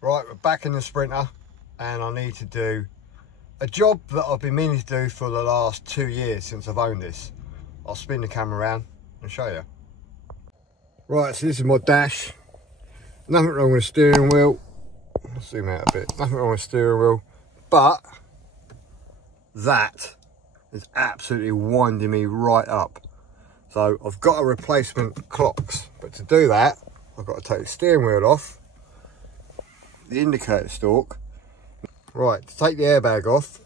Right, we're back in the Sprinter and I need to do a job that I've been meaning to do for the last 2 years since I've owned this. I'll spin the camera around and show you. Right, so this is my dash. Nothing wrong with the steering wheel. I'll zoom out a bit. Nothing wrong with the steering wheel, but that is absolutely winding me right up. So I've got a replacement clocks, but to do that, I've got to take the steering wheel off, the indicator stalk. Right, to take the airbag off,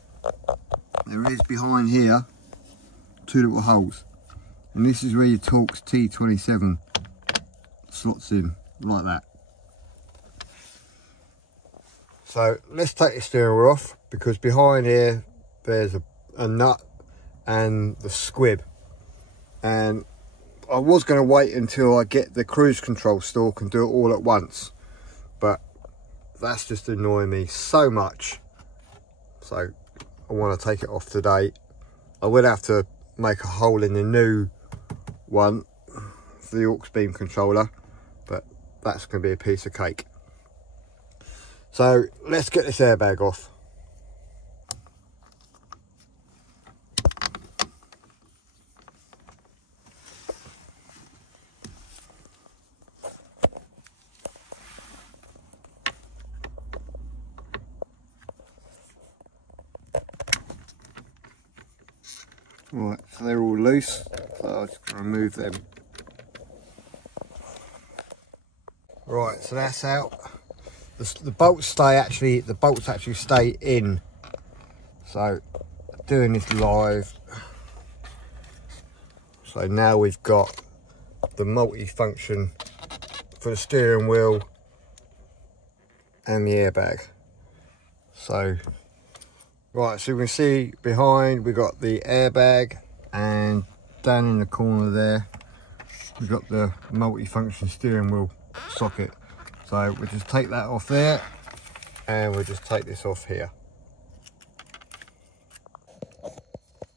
there is behind here 2 little holes, and this is where your torx T27 slots in, like that. So let's take the steering wheel off, because behind here there's a nut and the squib, and I was going to wait until I get the cruise control stalk and do it all at once, but that's just annoying me so much, so I want to take it off today. I will have to make a hole in the new one for the aux beam controller, but that's going to be a piece of cake. So let's get this airbag off. Right, so they're all loose, so I'll just remove them. Right, so that's out. The bolts actually stay in. So doing this live. So now we've got the multi-function for the steering wheel and the airbag. So right, so you can see behind we've got the airbag, and down in the corner there we've got the multi-function steering wheel socket. So we'll just take that off there, and we'll just take this off here.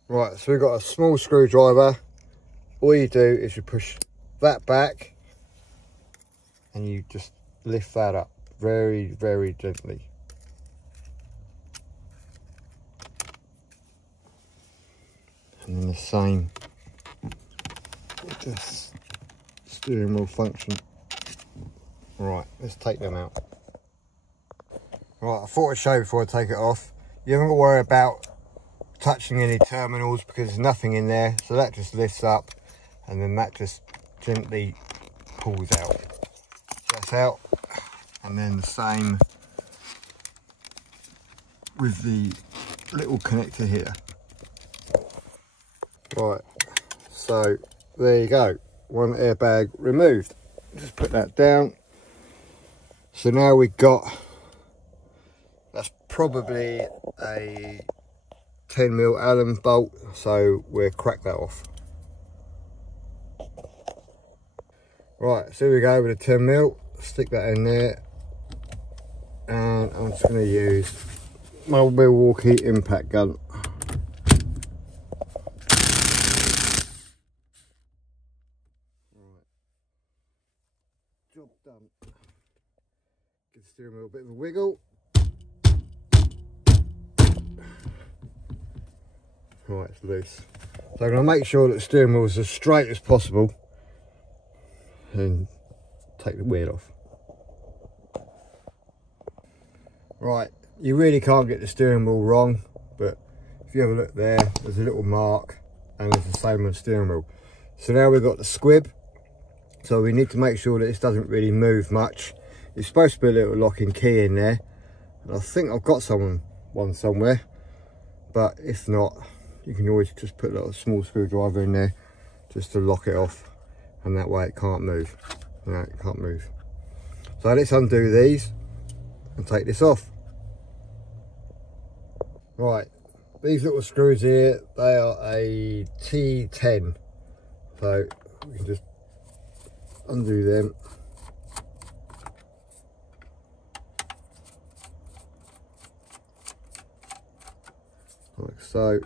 Right, so we've got a small screwdriver. All you do is you push that back and you just lift that up very, very gently. And then the same with this steering wheel function. Right, let's take them out. Right, I thought I'd show you before I take it off. You haven't got to worry about touching any terminals because there's nothing in there. So that just lifts up and then that just gently pulls out. So that's out. And then the same with the little connector here. Right, so there you go. One airbag removed. Just put that down. So now we've got, that's probably a 10mm Allen bolt, so we'll crack that off. Right, so here we go with a 10mm, stick that in there, and I'm just going to use my Milwaukee impact gun. Right, job done. Give the steering wheel a bit of a wiggle. Right, it's loose. So I'm going to make sure that the steering wheel is as straight as possible and take the wheel off. Right, you really can't get the steering wheel wrong, but if you have a look there, there's a little mark and it's the same on the steering wheel. So now we've got the squib, so we need to make sure that this doesn't really move much. It's supposed to be a little locking key in there, and I think I've got one somewhere, but if not, you can always just put a little small screwdriver in there just to lock it off, and that way it can't move. No, it can't move. So let's undo these and take this off. Right, these little screws here, they are a T10, so we can just undo them. Like so.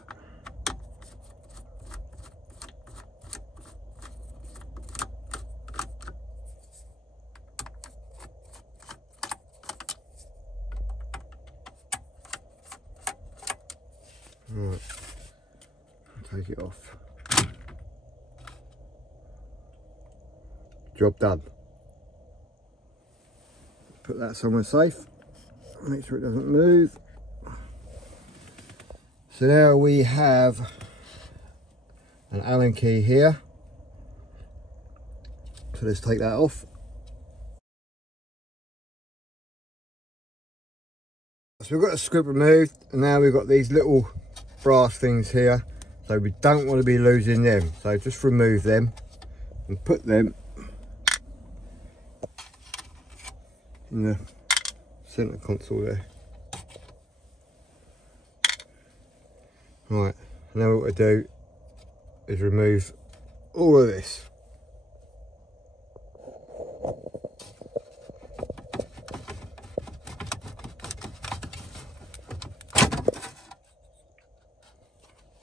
Right, take it off. Job done. Put that somewhere safe. Make sure it doesn't move. So now we have an Allen key here. So let's take that off. So we've got the squib removed, and now we've got these little brass things here. So we don't want to be losing them. So just remove them and put them in the centre console there. Right, now what we do is remove all of this.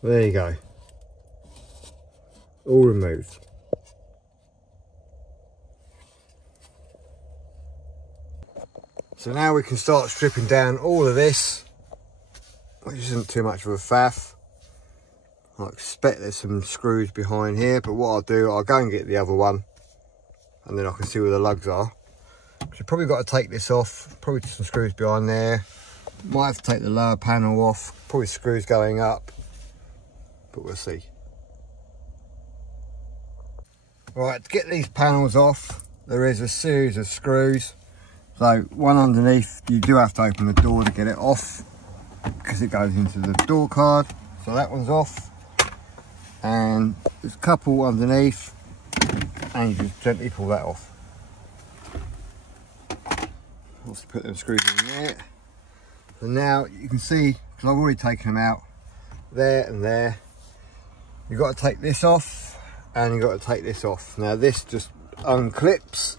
There you go, all removed. So now we can start stripping down all of this, which isn't too much of a faff. I expect there's some screws behind here, but what I'll do, I'll go and get the other one, and then I can see where the lugs are. So you've probably got to take this off, probably some screws behind there. Might have to take the lower panel off, probably screws going up, but we'll see. Right, to get these panels off, there is a series of screws. So one underneath, you do have to open the door to get it off, because it goes into the door card. So that one's off. And there's a couple underneath, and you just gently pull that off. Let's put them screws in there. So now you can see, because I've already taken them out, there and there. You've got to take this off, and you've got to take this off. Now this just unclips.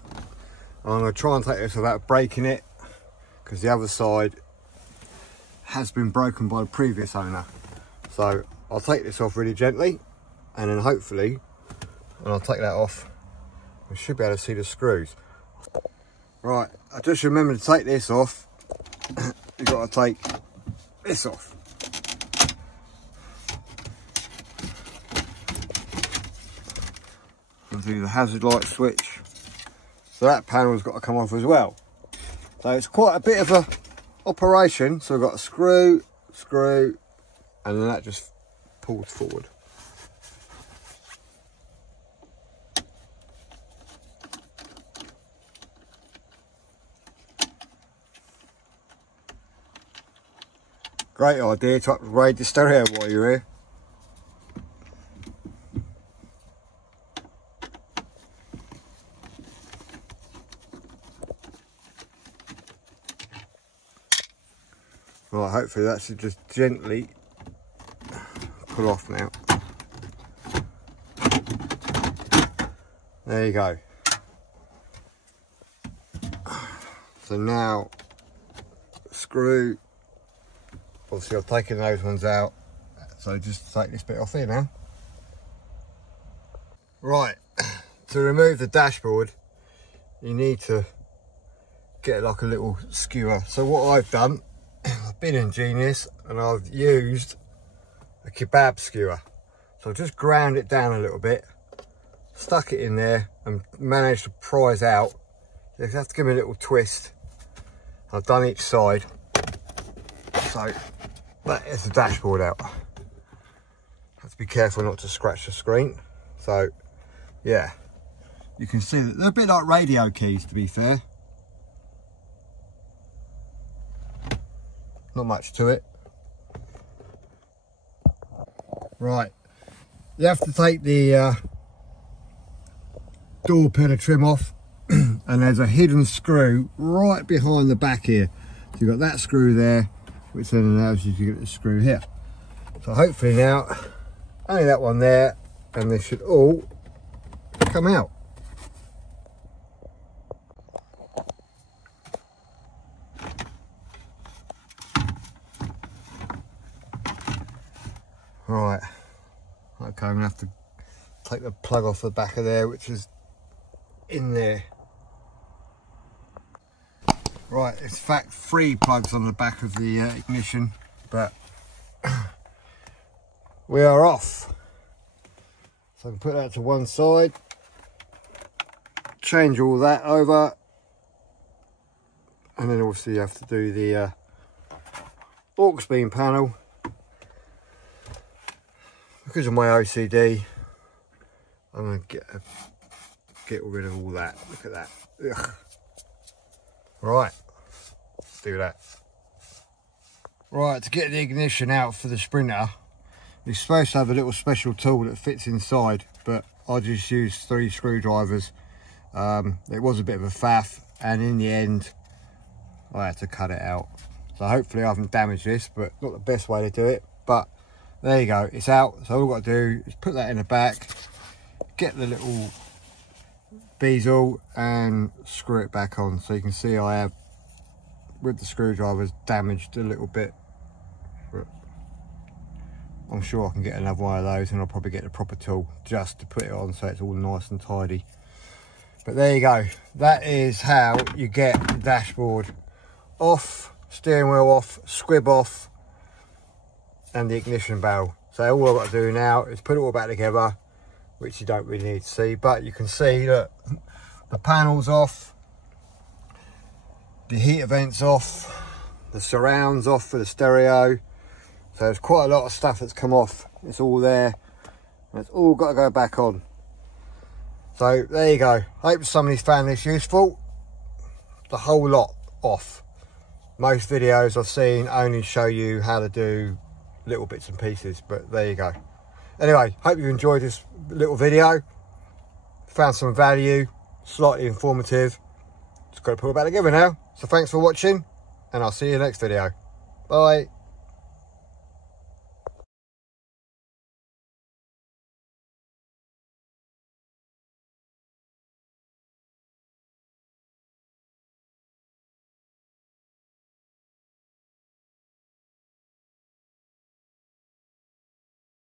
I'm going to try and take this without breaking it, because the other side has been broken by the previous owner. So I'll take this off really gently, and then hopefully, when I'll take that off, we should be able to see the screws. Right, I just remembered to take this off. You've got to take this off. I'll do the hazard light switch. So that panel's got to come off as well. So it's quite a bit of a operation. So we've got a screw, and then that just pulls forward. Great idea to upgrade the stereo while you're here. Right, hopefully that should just gently pull off now. There you go. So now, screw, obviously I've taken those ones out, so just take this bit off here now. Right, to remove the dashboard, you need to get like a little skewer. So what I've done, I've been ingenious and I've used a kebab skewer. So I've just ground it down a little bit, stuck it in there and managed to prise out. You have to give me a little twist. I've done each side. So that is the dashboard out. Have to be careful not to scratch the screen. So yeah, you can see that they're a bit like radio keys, to be fair. Not much to it. Right, you have to take the door pillar trim off, and there's a hidden screw right behind the back here. So you've got that screw there, which then allows you to get the screw here. So hopefully now, only that one there, and they should all come out. Right, okay, I'm gonna have to take the plug off the back of there, which is in there. Right, in fact 3 plugs on the back of the ignition, but we are off. So I can put that to one side, change all that over, and then obviously you have to do the aux beam panel. Because of my OCD, I'm going to get rid of all that. Look at that. Ugh. Right, let's do that. Right, to get the ignition out for the Sprinter, you're supposed to have a little special tool that fits inside, but I just used 3 screwdrivers. It was a bit of a faff, and in the end I had to cut it out. So hopefully I haven't damaged this, but not the best way to do it. But there you go, it's out. So all I've got to do is put that in the back, get the little bezel and screw it back on. So you can see I have, with the screwdrivers, damaged a little bit. But I'm sure I can get another one of those, and I'll probably get the proper tool just to put it on so it's all nice and tidy. But there you go, that is how you get the dashboard off, steering wheel off, squib off, and the ignition barrel. So all I've got to do now is put it all back together, which you don't really need to see, but you can see that the panel's off, the heater vent's off, the surround's off for the stereo. So there's quite a lot of stuff that's come off. It's all there, and it's all got to go back on. So there you go. Hope somebody's found this useful. The whole lot off. Most videos I've seen only show you how to do little bits and pieces, but there you go. Anyway, hope you enjoyed this little video. Found some value, slightly informative. Just got to put it back together now. So thanks for watching, and I'll see you next video. Bye.